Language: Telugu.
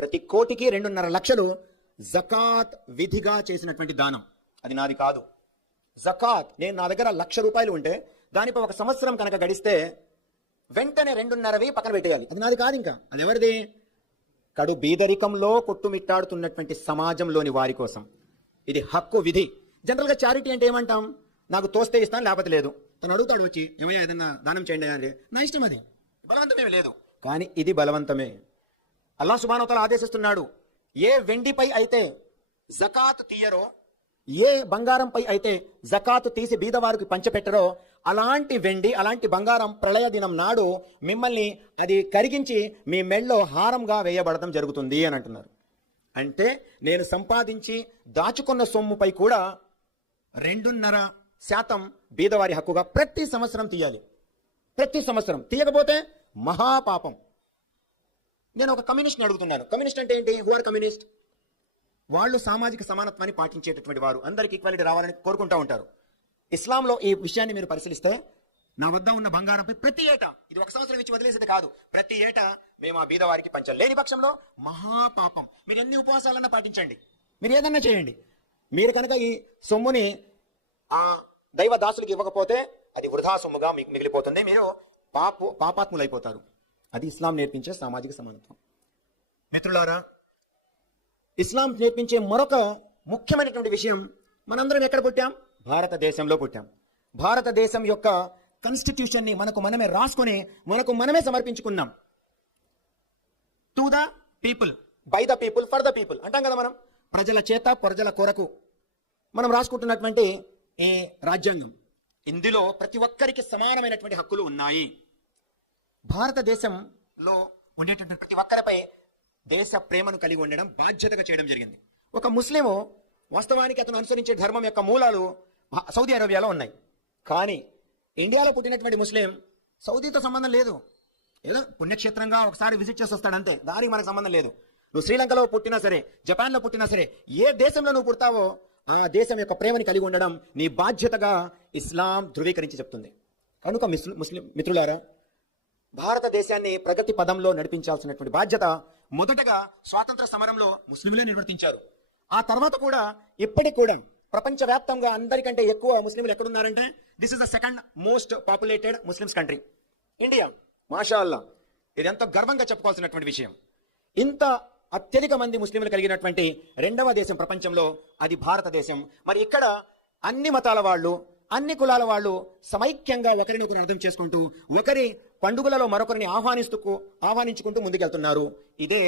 ప్రతి కోటికి 2.5 లక్షలు జకాత్ విధిగా చేసినటువంటి దానం. అది నాది కాదు. జకాత్ నేను నా దగ్గర 1,00,000 రూపాయలు ఉంటే దానిపై 1 సంవత్సరం కనుక గడిస్తే వెంటనే 2.5 పక్కన పెట్టేయాలి. అది నాది కాదు. ఇంకా అది ఎవరిది? కడు బీదరికంలో కొట్టుమిట్టాడుతున్నటువంటి సమాజంలోని వారి కోసం ఇది హక్కు విధి. జనరల్గా చారిటీ అంటే ఏమంటాం? నాకు తోస్తే ఇస్తాను, లేకపోతే లేదు. తను అడుగుతాడు వచ్చి, ఏమయ్యా ఏదన్నా దానం చేయండి అంటే, నా ఇష్టం, అది బలవంతమేమి లేదు. కానీ ఇది బలవంతమే. అల్లాహ్ సుబ్హానహు వ తఆలా ఆదేశిస్తున్నాడు, ఏ వెండిపై అయితే జకాత్ తీయరో, ఏ బంగారంపై అయితే జకాత్ తీసి బీదవారికి పంచపెట్టరో, అలాంటి వెండి అలాంటి బంగారం ప్రళయ దినం నాడు మిమ్మల్ని అది కరిగించి మీ మెళ్ళలో హారంగా వేయబడటం జరుగుతుంది అని అంటున్నారు. అంటే నేను సంపాదించి దాచుకున్న సొమ్ముపై కూడా 2.5% బీదవారి హక్కుగా ప్రతి సంవత్సరం తీయాలి. ప్రతి సంవత్సరం తీయకపోతే మహాపాపం. నేను ఒక కమ్యూనిస్ట్ని అడుగుతున్నాను. కమ్యూనిస్ట్ అంటే ఏంటి? Who are communist? వాళ్ళు సామాజిక సమానత్వాన్ని పాటించేటటువంటి వారు, అందరికి ఈక్వాలిటీ రావాలని కోరుకుంటూ ఉంటారు. ఇస్లాంలో ఈ విషయాన్ని మీరు పరిశీలిస్తే, నా వద్ద ఉన్న బంగారంపై ప్రతి ఏటా, ఇది 1 సంవత్సరం ఇచ్చి వదిలేసేది కాదు, ప్రతి ఏటా మేము ఆ బీదవారికి పంచాలి. లేని పక్షంలో మహాపాపం. మీరు ఎన్ని ఉపవాసాలన్నా పాటించండి, మీరు ఏదన్నా చేయండి, మీరు కనుక ఈ సొమ్ముని ఆ దైవ దాసులకు ఇవ్వకపోతే అది వృధా సొమ్ముగా మీకు మిగిలిపోతుంది, మీరు పాపాత్ములైపోతారు. అది ఇస్లాం నేర్పించే సామాజిక సమానత్వం. మిత్రులారా, ఇస్లాం నేర్పించే మరొక ముఖ్యమైనటువంటి విషయం, మనందరం ఎక్కడ పుట్టాం? భారతదేశంలో పుట్టాం. భారతదేశం యొక్క కాన్స్టిట్యూషన్ ని మనకు మనమే రాసుకొని మనకు మనమే సమర్పించుకున్నాం. To the people, by the people, for the people అంటాం కదా మనం. ప్రజల చేత ప్రజల కొరకు మనం రాసుకుంటున్నటువంటి ఈ రాజ్యాంగం, ఇందులో ప్రతి ఒక్కరికి సమానమైనటువంటి హక్కులు ఉన్నాయి. భారతదేశంలో ఉండేటువంటి ప్రతి ఒక్కరిపై దేశ ప్రేమను కలిగి ఉండడం బాధ్యతగా చేయడం జరిగింది. ఒక ముస్లిము వాస్తవానికి అతను అనుసరించే ధర్మం యొక్క మూలాలు సౌదీ అరేబియాలో ఉన్నాయి. కానీ ఇండియాలో పుట్టినటువంటి ముస్లిం సౌదీతో సంబంధం లేదు. ఏదో పుణ్యక్షేత్రంగా ఒకసారి విజిట్ చేసి వస్తాడు అంతే, దానికి మనకు సంబంధం లేదు. నువ్వు శ్రీలంకలో పుట్టినా సరే, జపాన్లో పుట్టినా సరే, ఏ దేశంలో నువ్వు పుడతావో ఆ దేశం యొక్క ప్రేమని కలిగి ఉండడం నీ బాధ్యతగా ఇస్లాం ధృవీకరించి చెప్తుంది. కనుక ముస్లిం మిత్రులారా, భారతదేశాన్ని ప్రగతి పదంలో నడిపించాల్సినటువంటి బాధ్యత మొదటగా స్వాతంత్ర సమరంలో ముస్లింలే నిర్వర్తించారు. ఆ తర్వాత కూడా ఇప్పటికి కూడా ప్రపంచవ్యాప్తంగా అందరికంటే ఎక్కువ ముస్లింలు ఎక్కడున్నారంటే, this is the 2nd most populated Muslims country, India. మాషా అల్లా, ఇది ఎంతో గర్వంగా చెప్పుకోవాల్సినటువంటి విషయం. ఇంత అత్యధిక మంది ముస్లింలు కలిగినటువంటి 2వ దేశం ప్రపంచంలో అది భారతదేశం. మరి ఇక్కడ అన్ని మతాల వాళ్ళు, అన్ని కులాల వాళ్ళు సమైక్యంగా ఒకరినొకరు అర్థం చేసుకుంటూ, ఒకరి పండుగలలో మరొకరిని ఆహ్వానించుకుంటూ ముందుకెళ్తున్నారు. ఇదే